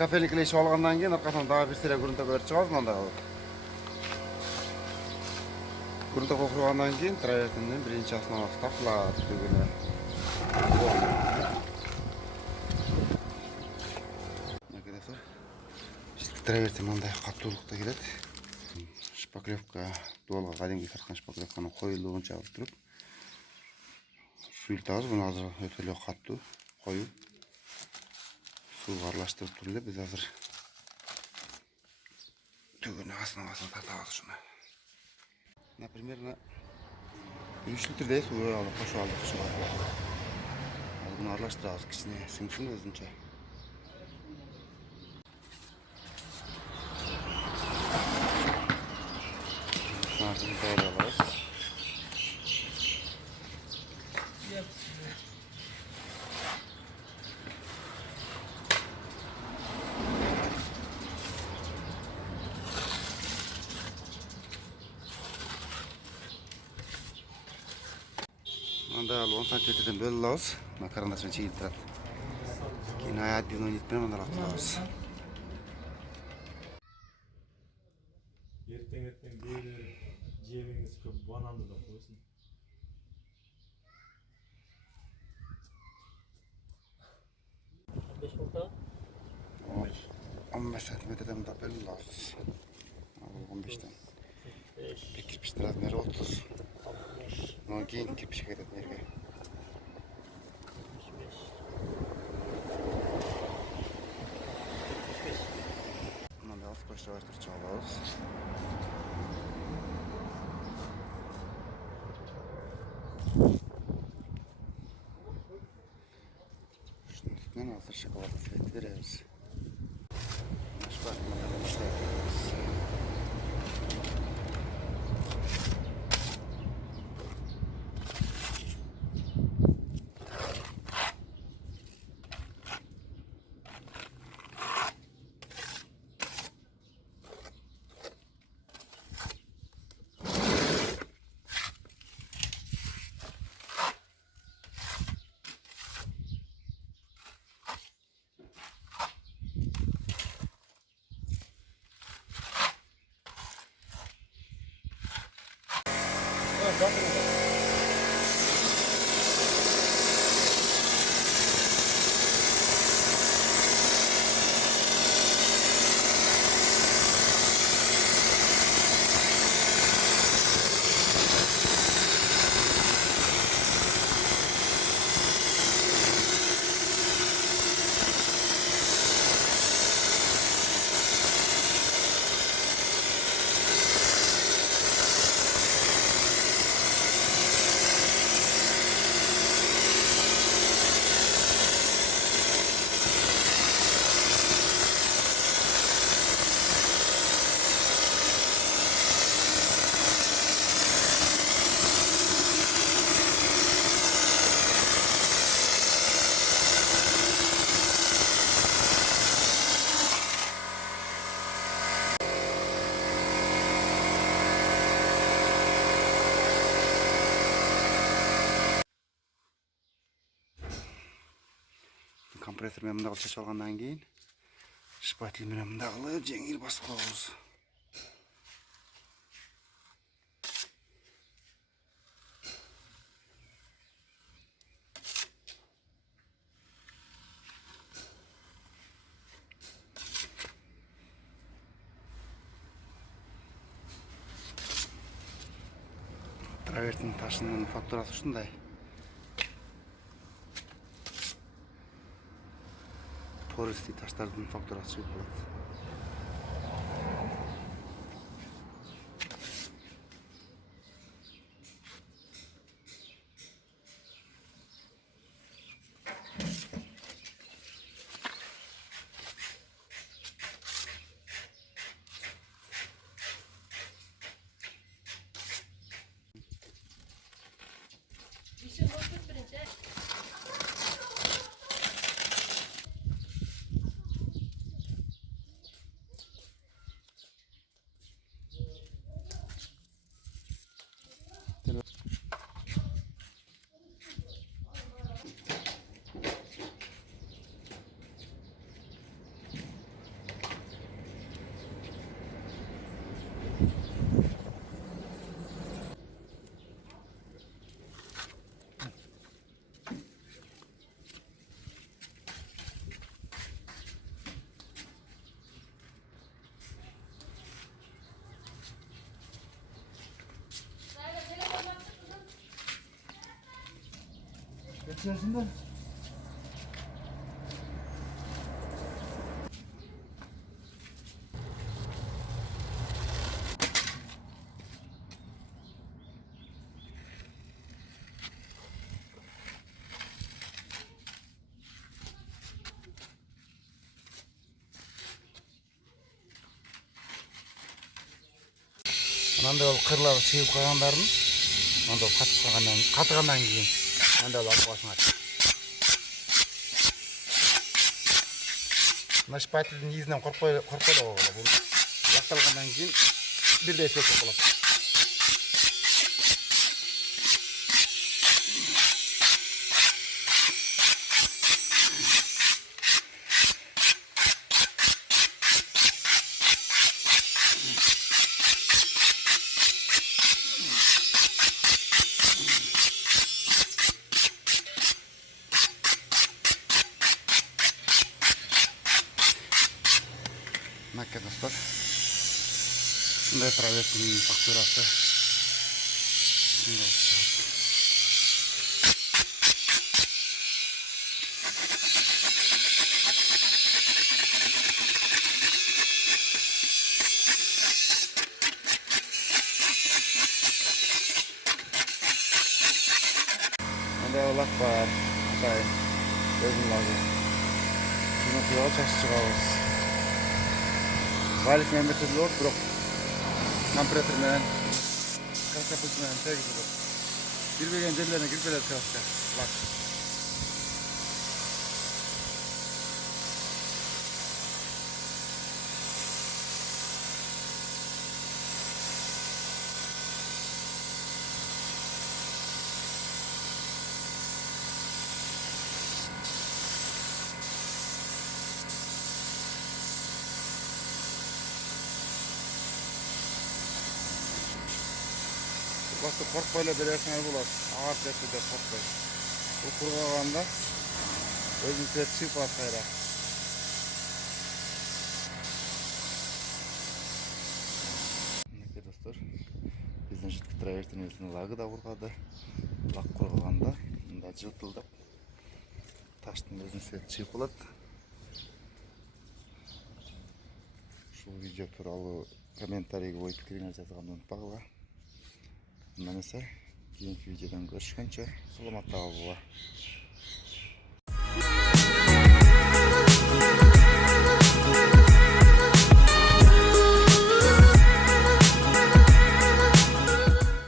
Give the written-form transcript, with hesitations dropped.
Kafelikle iş olgandan keyin arkasından daha bir sire grunta berip çıkabız manda. Grunta kokurgandan keyin travertenden birinchi asnamak taklap tugune. Arkadaşlar, işte traverten manda kattуулukta kelет. Шпаклевка долга кадимги тарткан шпаклевканын коюлугун чагып туруп суюлтабыз. Буну азыр өтө эле каттуу коюу сууга аралаштырып туруп эле биз азыр төгөнү астына тартабыз ушуну. Например, 3 литрдей суу алып кошуп алдык ушуга. Буну аралаштырабыз кичине сиңсин өзүнчө. Şunu böyle alırız. Anda 10 santimetreden böyle alırız. Makarnasını çiğiltirip. Yine hayat bir oynayıp ondan atılırız. Erten bir cebiniz köp banandı da koysun. Beş volta? 15 santimetreden de böyle alırız. 15'ten. Bir kirpiç razmeri 30. Ama giyin kirpiç gidelim nereye? 75. Bundan da az koşuşturacağız. Şunun üstünden hazır şokolat svet veririz. Şokolatını başlayabiliriz. Kompresör menен мындагы чачып алгандан кийин шпатель менен мындагы жеңил басып коебуз. Травертин ташынын фактурасы ушундай. Porisli taşlardan fakturası yapılır. içerisinde. Mынандай ол қырлары сеуіп қалғандарын онда қатырғаннан кейін мынандай алып қойсаңар. Мына шпательдің негізінен қорқпайды ғой. Бұл лақталғаннан кейін бірдей сөйтіп болады. Мынакей достар, шындай травестің фактурасы. Мындай лак бар, атайын, өзінің лагы. Шыны құйға чашы шығабыз. Валик мәмбетеді лор, бірақ компрессормен, краскопультмен тегізі бар. Кірбеген жерлеріне кірпеледі краска, лак. Басты қорқпайлы бересіңер болады, ағар тәтті де қорқпай. Бұл құрғағанда өзің тәт шипат қайра. Мінекей достар, біздің жіткі траверстеріміздің лагы да құрғады. Лак құрғағанда мында жылтылдап таштың өзің тәт шипалады. Шул видео туралы комментарийге ой пікіріңіз жазғанды ұмытпағыла. Мынысы кейінгі видеодан көрішкенше саламатта болыңыздар.